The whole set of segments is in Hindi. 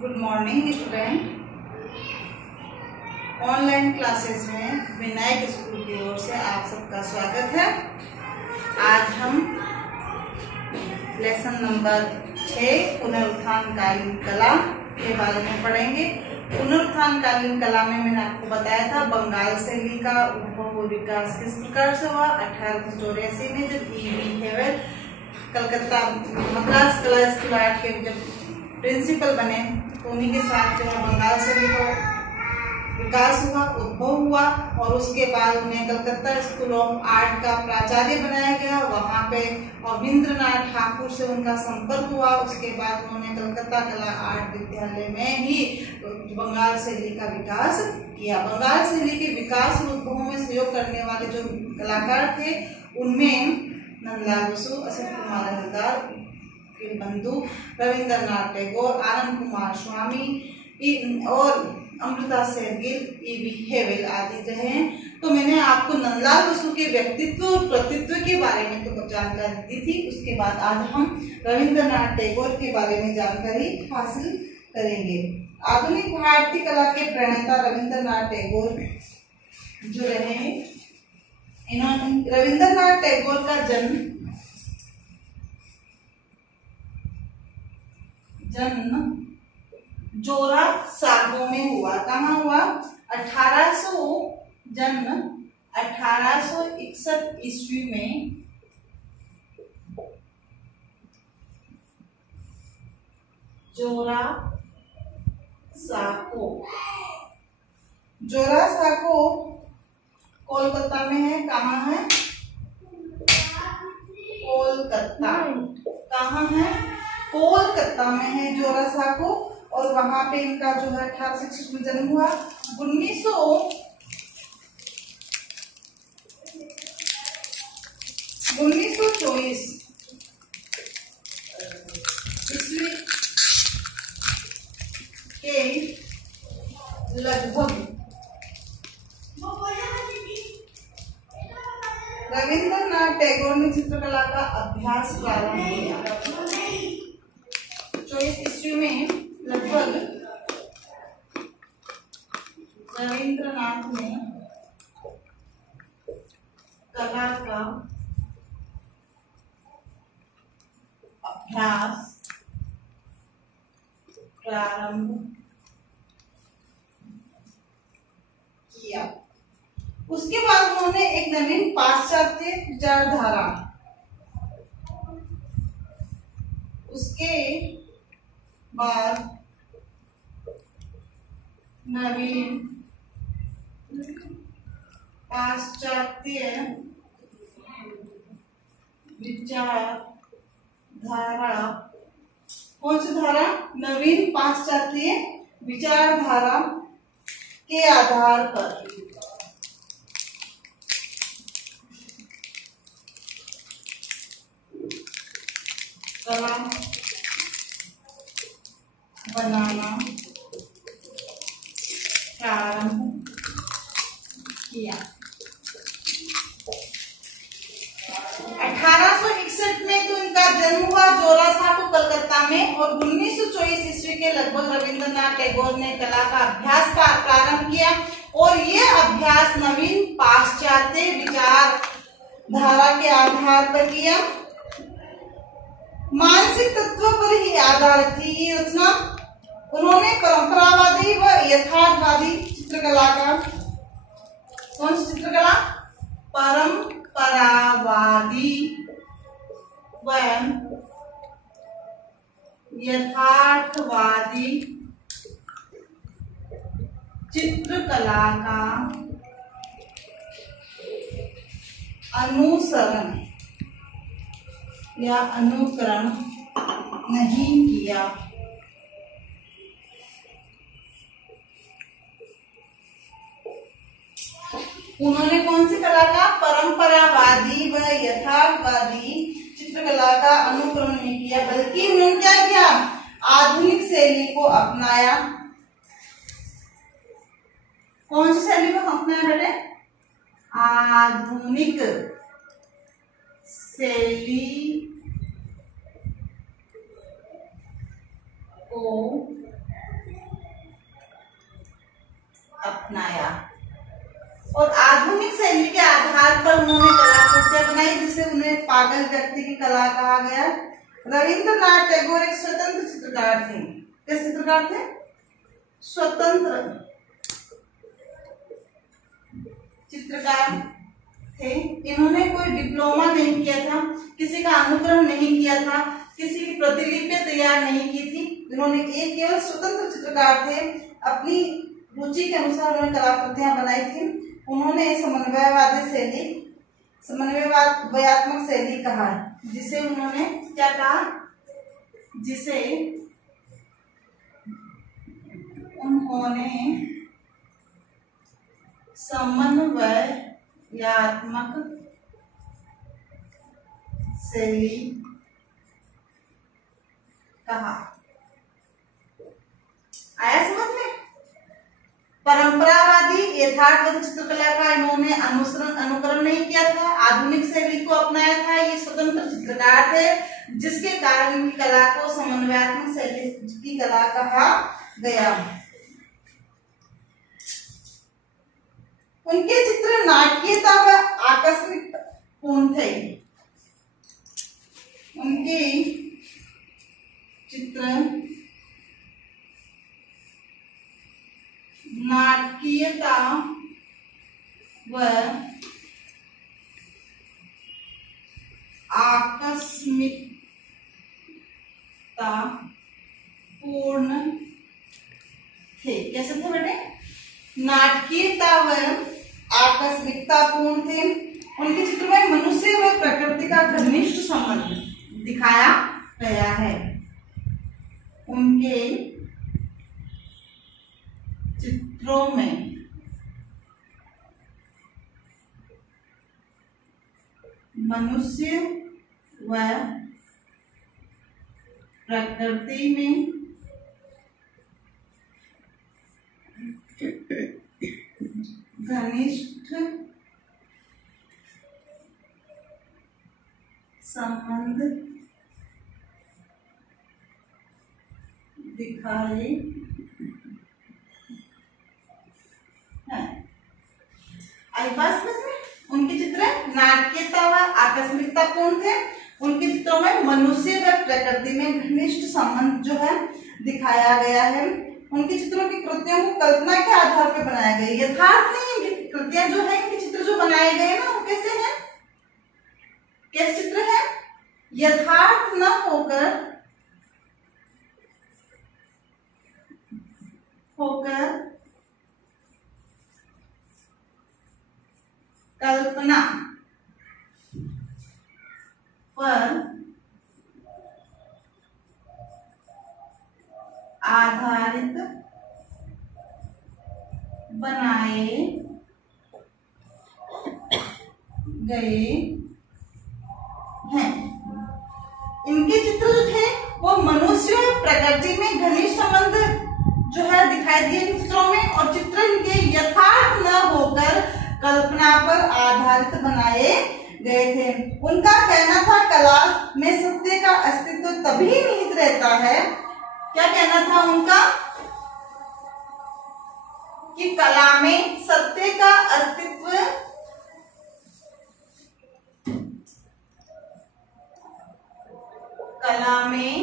Good morning student. Online classes में विनायक स्कूल की ओर से आप सबका स्वागत है। आज हम लेसन नंबर 6 पुनरुत्थानकालीन कला के बारे में पढ़ेंगे। पुनरुत्थानकालीन कला में मैंने आपको बताया था बंगाल शैली का उद्भव और विकास किस प्रकार से हुआ। 1884 में जब E.V. हेवेल कलकत्ता मद्रास कला स्कूल आर्ट के जब प्रिंसिपल बने तो उन्हीं के साथ जो है बंगाल शैली का विकास हुआ, उद्भव हुआ और उसके बाद उन्हें कलकत्ता स्कूल ऑफ आर्ट का प्राचार्य बनाया गया। वहां पे अविंद्रनाथ ठाकुर से उनका संपर्क हुआ। उसके बाद उन्होंने कलकत्ता कला आर्ट विद्यालय में ही बंगाल शैली का विकास किया। बंगाल शैली के विकास और उद्भव में सहयोग करने वाले जो कलाकार थे उनमें नंदलाल बसु, असित कुमार हलदार के बंधु, रविंद्रनाथ टैगोर, आनंद कुमार स्वामी और अमृता शेरगिल, E.V. हेवेल आदि रहे हैं। तो मैंने आपको नंदलाल बसु के व्यक्तित्व और कृतित्व के बारे में तो जानकारी दी थी। उसके बाद आज हम रविंद्रनाथ टैगोर के बारे में जानकारी हासिल करेंगे। आधुनिक भारतीय कला के प्रणेता रविंद्रनाथ टैगोर जो रहे हैं, इन्होंने रविंद्रनाथ टैगोर का जन्म जोरा सागो में हुआ। कहाँ हुआ? 1861 ईस्वी में जोरा साको कोलकाता में है। कहाँ है? कोलकाता। कहाँ है? कोलकाता में है जोरा साको। और वहां पे इनका जो है 1861 में जन्म हुआ। 1924 ईस्वी के लगभग रविंद्रनाथ टैगोर ने चित्रकला का अभ्यास प्रारंभ किया। 24 ईस्वी में लगभग रविंद्रनाथ ने कला का अभ्यास प्रारंभ किया। उसके बाद उन्होंने एक नवीन पाश्चात्य विचारधारा, उसके बाद नवीन पाश्चात्य विचारधारा, कौन सी धारा? नवीन पाश्चात्य विचारधारा के आधार पर कला बनाना प्रारंभ किया। 1861 में तो इनका जन्म हुआ जोरा साको कलकत्ता में और 1924 ईस्वी के लगभग रविंद्रनाथ टैगोर ने कला का अभ्यास प्रारंभ किया और ये अभ्यास नवीन पाश्चात्य विचारधारा के आधार पर किया। मानसिक तत्व पर ही आधारित थी ये रचना। उन्होंने परंपरावादी व यथार्थवादी चित्रकला का, कौन सी चित्रकला? परंपरावादी व यथार्थवादी चित्रकला का अनुसरण या अनुकरण नहीं किया। उन्होंने कौन सी कला का? परंपरावादी व यथार्थवादी चित्रकला का अनुकरण नहीं किया, बल्कि उन्होंने क्या किया? आधुनिक शैली को अपनाया। कौन सी शैली को अपनाया बेटे? आधुनिक शैली को अपनाया और आधुनिक शैली के आधार पर उन्होंने कलाकृतियां बनाई, जिसे उन्हें पागल व्यक्ति की कला कहा गया। रविंद्रनाथ टैगोर एक स्वतंत्र चित्रकार थे। किस चित्रकार थे? स्वतंत्र चित्रकार थे। इन्होंने कोई डिप्लोमा नहीं किया था, किसी का अनुकरण नहीं किया था, किसी की प्रतिलिपि तैयार नहीं की थी। इन्होंने एक केवल स्वतंत्र चित्रकार थे। अपनी रुचि के अनुसार उन्होंने कलाकृतियां बनाई थी। उन्होंने समन्वयवादी शैली, समन्वयात्मक शैली कहा, जिसे उन्होंने क्या कहा? जिसे उन्होंने समन्वयात्मक शैली कहा। आया समझ में? परंपरावादी यथार्थवादी चित्रकला का इन्होंने अनुकरण नहीं किया था, आधुनिक शैली को अपनाया था। ये स्वतंत्र चित्रकार थे, जिसके कारण इनकी कला को समन्वयात्मक शैली की कला कहा गया। उनके चित्र नाटकीयता व आकस्मिक पूर्ण थे। उनके चित्र नाटकीयता व आकस्मिकता पूर्ण थे। कैसे थे बेटे? नाटकीयता व आकस्मिकता पूर्ण थे। उनके चित्र में मनुष्य व प्रकृति का घनिष्ठ संबंध दिखाया गया है। उनके चित्रों में मनुष्य व प्रकृति में घनिष्ठ संबंध दिखाए हैं। आई बात समझ में? उनके चित्र नाटकीयता व आकस्मिकता पूर्ण थे। उनके चित्रों में मनुष्य व प्रकृति में घनिष्ठ संबंध जो है दिखाया गया है। उनके चित्रों की कृतियों को कल्पना के आधार पर बनाया गया, यथार्थ नहीं है। कृतियां जो है, इनके चित्र जो बनाए गए ना, वो कैसे हैं? कैसे चित्र है? यथार्थ न होकर कल्पना पर आधारित बनाए गए हैं। इनके चित्र जो थे वो मनुष्य और प्रकृति में घनिष्ठ संबंध जो है दिखाई दिए चित्रों में, और चित्र इनके यथार्थ न होकर कल्पना पर आधारित बनाए गए थे। उनका कहना था कला में सत्य का अस्तित्व तभी निहित रहता है। क्या कहना था उनका? कि कला में सत्य का अस्तित्व कला में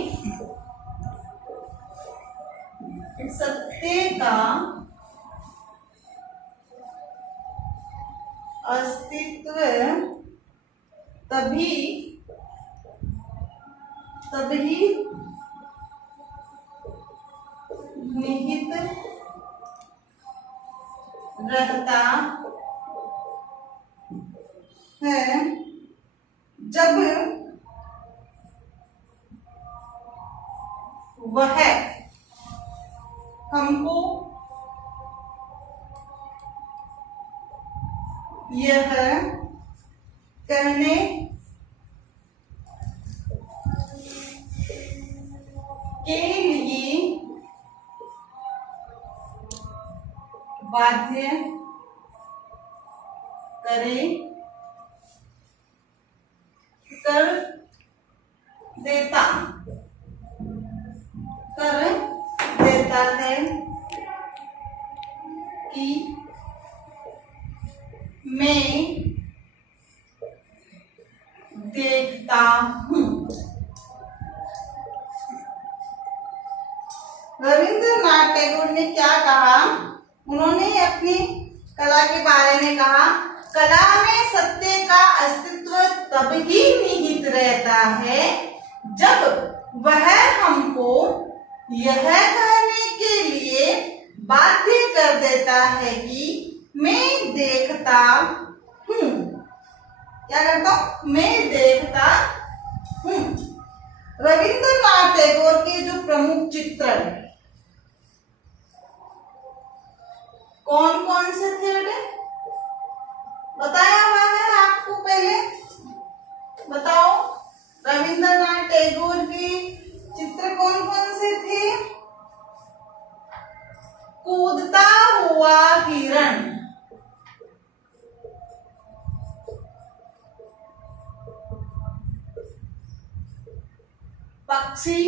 सत्य का अस्तित्व तभी निहित रहता है जब वह हमको यह कहने के लिए बाध्य कर देता है कि में देखता हूँ। रविंद्रनाथ टैगोर ने क्या कहा? उन्होंने अपनी कला के बारे में कहा, कला में सत्य का अस्तित्व तब ही निहित रहता है जब वह हमको यह कहने के लिए बाध्य कर देता है कि मैं देखता हूँ। क्या करता हूँ? मैं देखता हूँ। रविंद्रनाथ टैगोर के जो प्रमुख चित्र कौन कौन से थे बेटे? बताया हुआ है आपको पहले, बताओ। रविंद्रनाथ टैगोर के चित्र कौन कौन से थे? कूदता हुआ हिरण, पक्षी,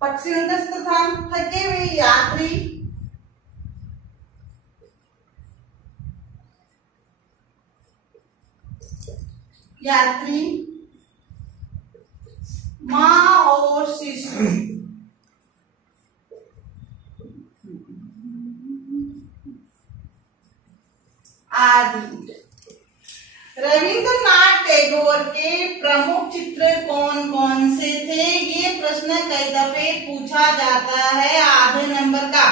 पक्षी उनका चित्र था। थके हुए यात्री, यात्री, माँ और शिशु, आदि। रविंद्रनाथ टैगोर के प्रमुख चित्र कौन कौन से थे? ये प्रश्न कई दफे पूछा जाता है आधे नंबर का।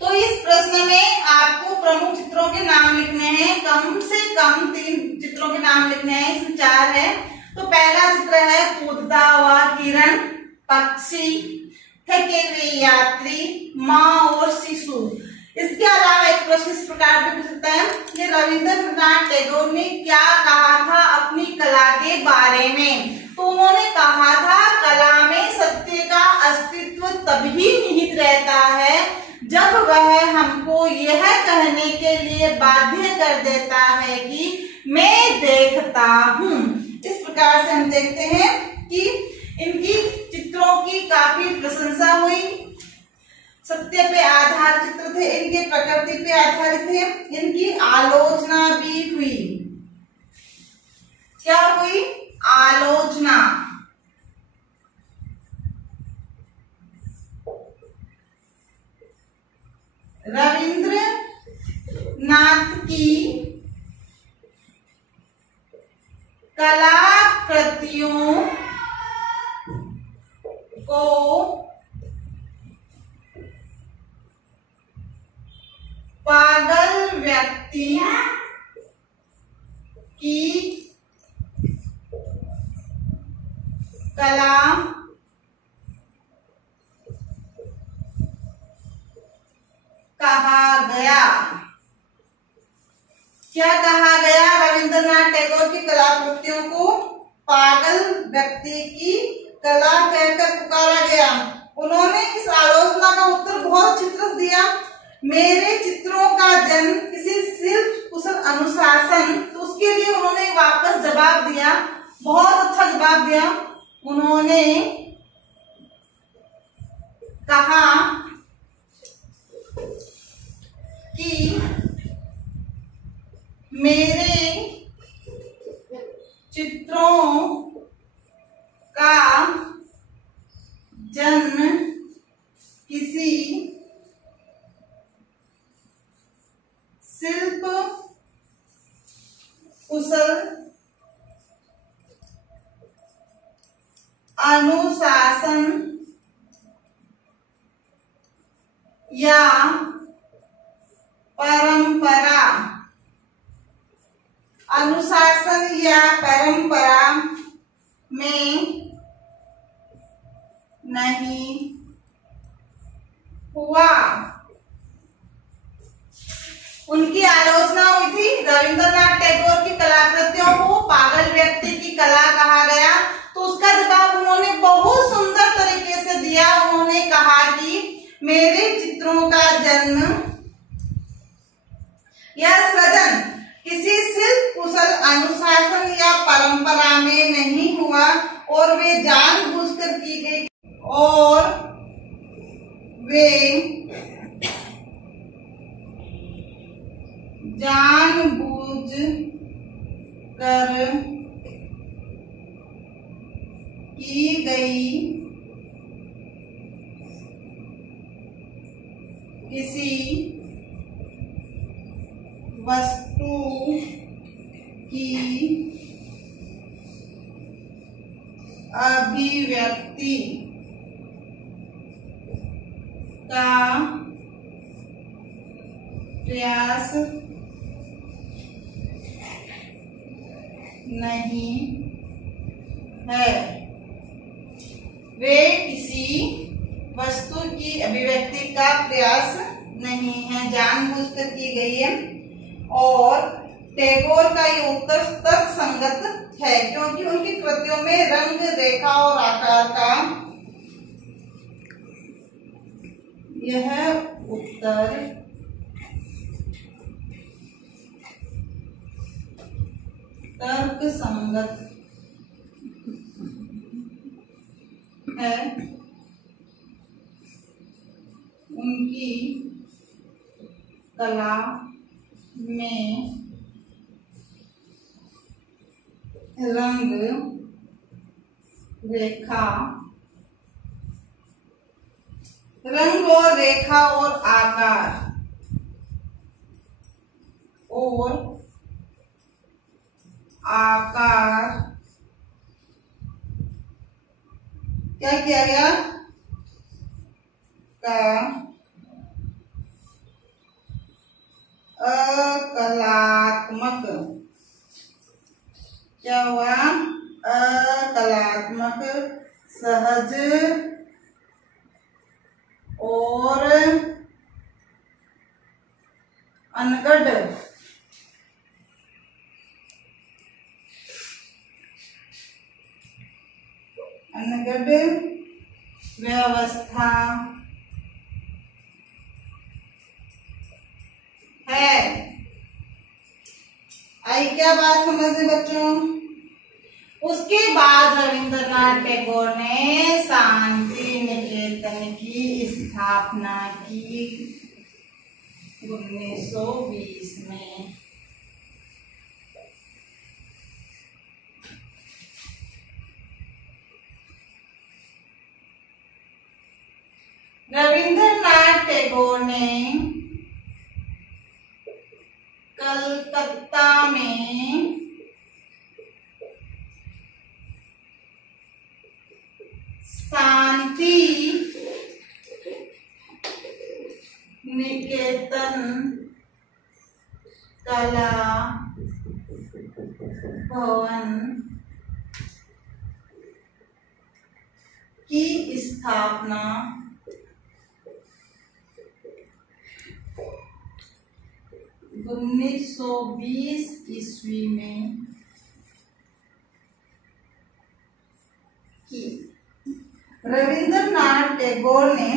तो इस प्रश्न में आपको प्रमुख चित्रों के नाम लिखने हैं, कम से कम 3 चित्रों के नाम लिखने हैं, इसमें 4 है। तो पहला चित्र है कूदता हुआ हिरण, पक्षी, थके हुए यात्री, माँ और शिशु। इसके अलावा एक प्रश्न इस प्रकार भी पूछ सकता है कि रविंद्रनाथ टैगोर ने क्या कहा था अपनी कला के बारे में? तो उन्होंने कहा था कला में सत्य का अस्तित्व तभी निहित रहता है जब वह हमको यह कहने के लिए बाध्य कर देता है कि मैं देखता हूँ। इस प्रकार से हम देखते हैं कि इनकी चित्रों की काफी प्रशंसा हुई। सत्य पे आधारित चित्र थे, इनके प्रकृति पे आधारित थे, इनकी आलोचना भी हुई। क्या हुई? आलोचना। रविंद्रनाथ की कलाकृतियों को पागल व्यक्ति की कला कहा गया। क्या कहा गया? रविंद्रनाथ टैगोर की कलाकृतियों को पागल व्यक्ति की कला कहकर पुकारा गया। उन्होंने इस आलोचना का उत्तर बहुत चित्र दिया। मेरे चित्रों का जन्म किसी शिल्प कुशल अनुशासन, तो उसके लिए उन्होंने वापस जवाब दिया, बहुत अच्छा जवाब दिया। उन्होंने कहा कि मेरे चित्रों का जन्म किसी शिल्प कुशल अनुशासन या परंपरा, अनुशासन या परंपरा में नहीं हुआ। उनकी आलोचना हुई थी। रविंद्रनाथ टैगोर की कलाकृतियों को पागल व्यक्ति की कला कहा गया, तो उसका जवाब उन्होंने बहुत सुंदर तरीके से दिया। उन्होंने कहा कि मेरे चित्रों का जन्म या सृजन किसी शिल्प कुशल अनुशासन या परंपरा में नहीं हुआ और वे जानबूझकर की गई और वे जानबूझ कर की गई किसी वस्तु की अभिव्यक्ति का प्रयास नहीं है। वे किसी वस्तु की अभिव्यक्ति का प्रयास नहीं है, जानबूझकर की गई है। और टैगोर का ये उत्तर तर्कसंगत है क्योंकि उनकी कृतियों में रंग, रेखा और आकार का यह उत्तर तर्कसंगत है। उनकी कला में रंग, और रेखा और आकार क्या किया गया का अकलात्मक, क्या हुआ, अकलात्मक, सहज और अनगढ़ व्यवस्था है। आई क्या बात समझ में बच्चों? उसके बाद रविंद्रनाथ टैगोर ने शांति निकेतन की स्थापना की 1920 में। रविंद्रनाथ टैगोर ने कलकत्ता में शांति निकेतन कला भवन की स्थापना 1920 ईस्वी में की। रविंद्रनाथ टैगोर ने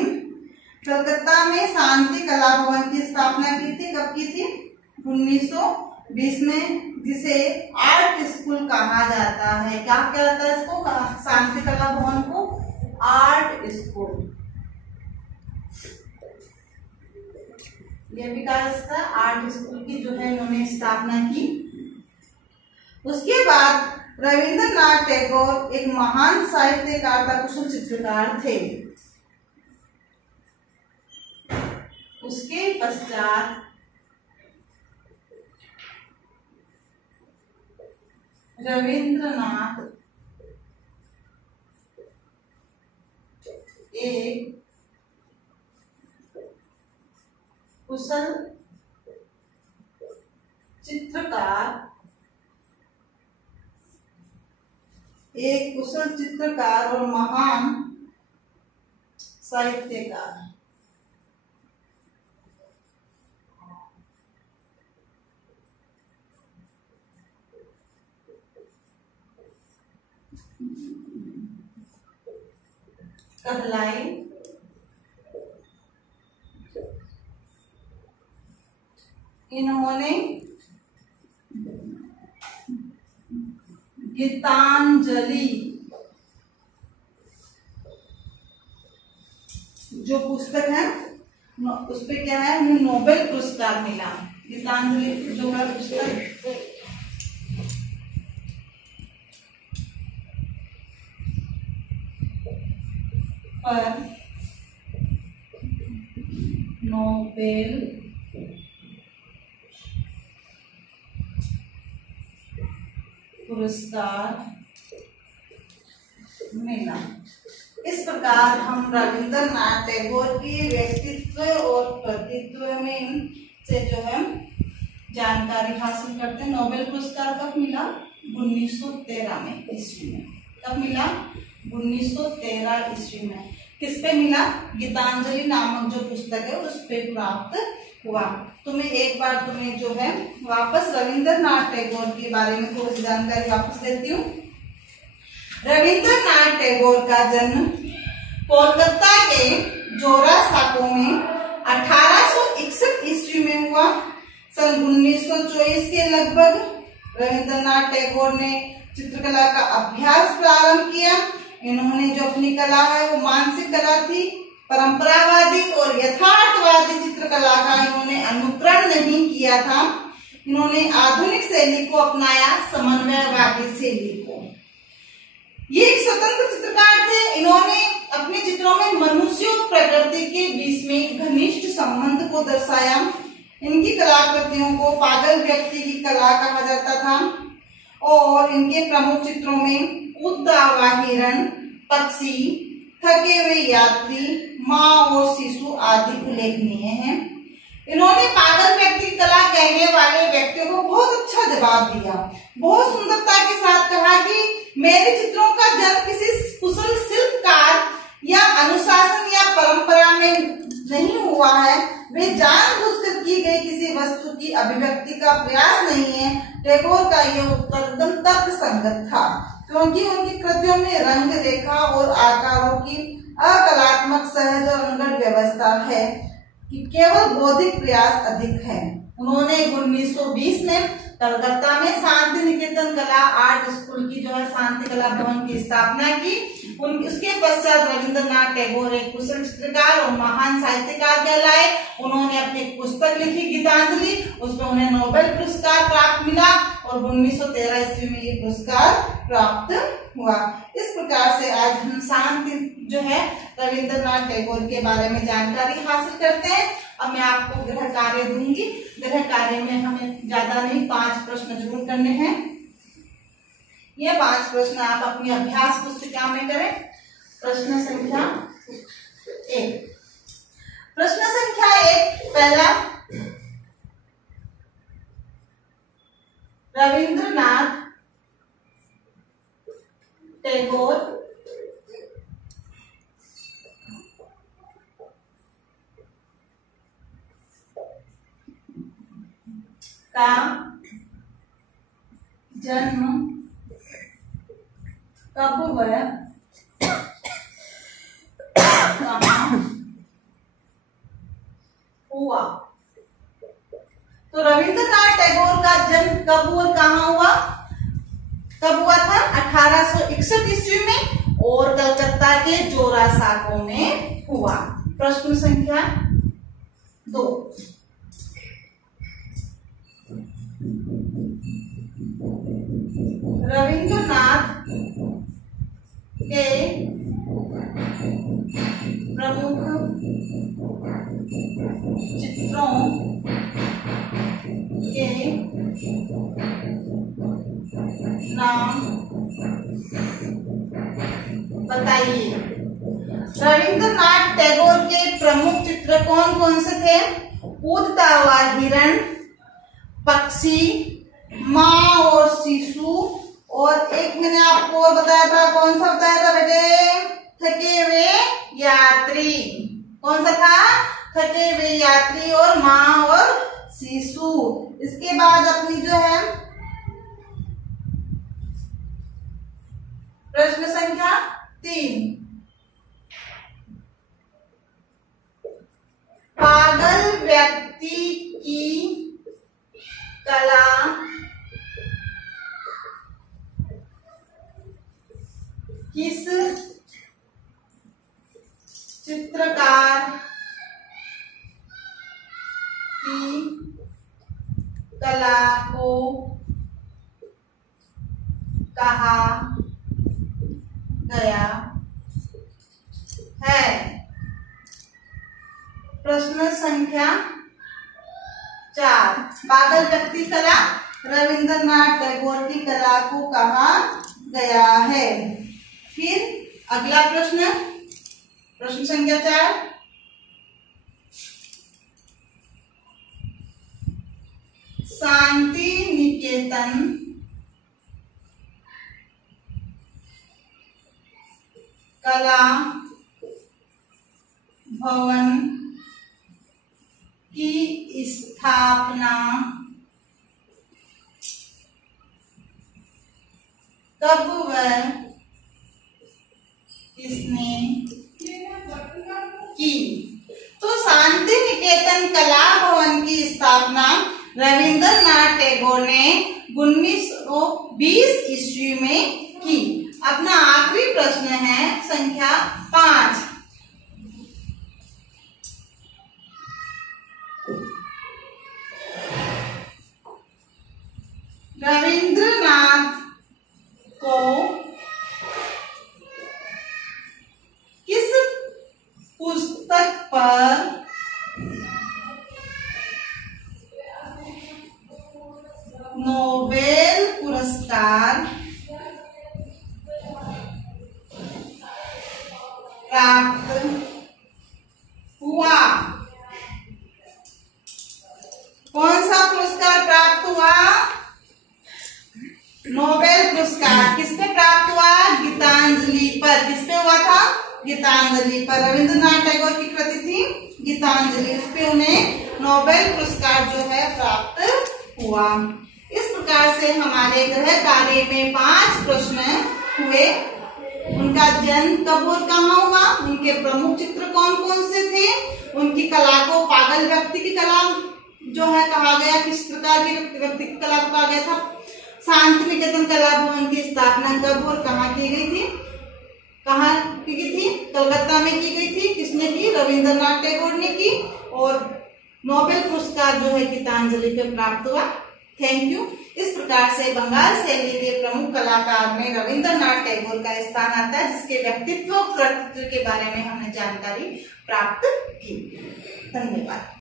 कलकत्ता में शांति कला भवन की स्थापना की थी। कब की थी? 1920 में, जिसे आर्ट स्कूल कहा जाता है। क्या कहता है इसको? शांति कला भवन को आर्ट स्कूल। यह भी कहा इसका आर्ट स्कूल की जो है इन्होंने स्थापना की। उसके बाद रविंद्रनाथ टैगोर एक महान साहित्यकार तथा कुशल चित्रकार थे। उसके पश्चात रविंद्रनाथ एक कुशल चित्रकार और महान साहित्यकार। कहलाए। इन्होंने गीतांजलि जो पुस्तक है उस पे क्या है, उन्हें नोबेल पुरस्कार मिला। गीतांजलि जो है पुस्तक पर नोबेल पुरस्कार मिला। इस प्रकार हम रविंद्रनाथ टैगोर की व्यक्तित्व और कृतित्व में से जो है जानकारी हासिल करते हैं। नोबेल पुरस्कार कब मिला? 1913 में ईस्वी में। कब मिला? 1913 ईस्वी में। किस पे मिला? गीतांजलि नामक जो पुस्तक है उस पे प्राप्त हुआ। तुम्हें एक बार तुम्हें जो है वापस रविंद्रनाथ टैगोर के बारे में थोड़ी जानकारी वापस देती हूँ। रविंद्रनाथ टैगोर का जन्म कोलकाता के जोरासाको में 1861 ईस्वी में हुआ। सन 1924 के लगभग रविंद्रनाथ टैगोर ने चित्रकला का अभ्यास प्रारंभ किया। इन्होंने जो अपनी कला है वो मानसिक कला थी। परंपरावादी और यथार्थवादी चित्रकला का इन्होंने अनुकरण नहीं किया था। इन्होंने आधुनिक शैली को अपनाया, समन्वयवादी शैली को। ये एक स्वतंत्र चित्रकार थे। इन्होंने अपने चित्रों में मनुष्य और प्रकृति के बीच में घनिष्ठ संबंध को दर्शाया। इनकी कलाकृतियों को पागल व्यक्ति की कला कहा जाता था और इनके प्रमुख चित्रों में कूदता हुआ हिरण, पक्षी, थके हुए यात्री, माँ और शिशु आदि उल्लेखनीय हैं। इन्होंने पागल व्यक्ति की कला कहने वाले व्यक्तियों को बहुत अच्छा जवाब दिया। बहुत सुंदरता के साथ कहा कि मेरे चित्रों का जन्म किसी कुशल शिल्पकार या अनुशासन या परंपरा में नहीं हुआ है। वे जानबूझकर की गई किसी वस्तु की अभिव्यक्ति का प्रयास नहीं है। टैगोर का यह उत्तर एकदम तर्कसंगत था, क्योंकि उनकी कृतियों में रंग, रेखा और आकारों की अकलात्मक सहज और अंगड़ व्यवस्था है कि केवल बौद्धिक प्रयास अधिक है। उन्होंने 1920 में कलकत्ता में शांति निकेतन कला आर्ट स्कूल की जो है शांति कला भवन की स्थापना की। उसके पश्चात रविंद्रनाथ टैगोर एक कुशल चित्रकार और महान साहित्यकार कहलाए। उन्होंने अपनी एक पुस्तक लिखी गीतांजलि, उसमें उन्हें नोबेल पुरस्कार प्राप्त मिला और 1913 ईस्वी में ये पुरस्कार प्राप्त हुआ। इस प्रकार से आज हम शांति जो है रविंद्रनाथ टैगोर के बारे में जानकारी हासिल करते हैं। अब मैं आपको गृह कार्य दूंगी। गृह कार्य में हमें ज्यादा नहीं 5 प्रश्न जरूर करने हैं। ये 5 प्रश्न आप अपनी अभ्यास पुस्तिका में करें। प्रश्न संख्या 1। प्रश्न संख्या 1 पहला, रविंद्रनाथ टैगोर का जन्म कब व कहाँ हुआ? तो रविंद्रनाथ टैगोर का जन्म कब और कहाँ हुआ? कब हुआ था? 1861 ईस्वी में और कलकत्ता के जोरासाको में हुआ। प्रश्न संख्या 2, रविंद्रनाथ के प्रमुख चित्रों के नाम बताइए। रविंद्रनाथ टैगोर के प्रमुख चित्र कौन कौन से थे? कूदता हुआ हिरण, पक्षी, माँ और शिशु, और एक मैंने आपको और बताया था, कौन सा बताया था बेटे? थके हुए यात्री। कौन सा था? थके हुए यात्री और माँ और शिशु। इसके बाद अपनी जो है प्रश्न संख्या 3, पागल व्यक्ति की कला किस चित्रकार की कला को कहा गया है। प्रश्न संख्या 4, पागल व्यक्ति कला रविंद्रनाथ टैगोर की कला को कहा गया है। फिर अगला प्रश्न, प्रश्न संख्या 4, शांति निकेतन कला भवन की स्थापना कब व किसने की? तो शांति निकेतन कला भवन की स्थापना रविंद्रनाथ टैगोर ने 1920 ईस्वी में की। अपना आखिरी प्रश्न है संख्या 5, रविंद्रनाथ को किस पुस्तक पर नोबेल पुरस्कार प्राप्त हुआ? कौन सा पुरस्कार प्राप्त हुआ? नोबेल पुरस्कार किसपे प्राप्त हुआ? गीतांजलि पर। किसपे हुआ था? गीतांजलि पर। रविंद्रनाथ टैगोर की कृति थी गीतांजलि, उस पे उन्हें नोबेल पुरस्कार जो है प्राप्त हुआ। इस प्रकार से हमारे गृह कार्य में 5 प्रश्न हुए। उनका जन्म कब और कहाँ हुआ, उनके प्रमुख चित्र कौन कौन से थे, उनकी कला को पागल व्यक्ति की कला जो है कहा गया, किस प्रकार की व्यक्ति की कला को कहा गया था, शांति निकेतन कला भवन की स्थापना कब और कहाँ की गई थी, कहाँ की गई थी? कलकत्ता में की गई थी। किसने की? रविंद्रनाथ टैगोर ने की। और नोबेल पुरस्कार जो है गीतांजलि पे प्राप्त हुआ। Thank you. इस प्रकार से बंगाल शैली के प्रमुख कलाकार में रविंद्रनाथ टैगोर का स्थान आता है, जिसके व्यक्तित्व कृतित्व के बारे में हमने जानकारी प्राप्त की। धन्यवाद।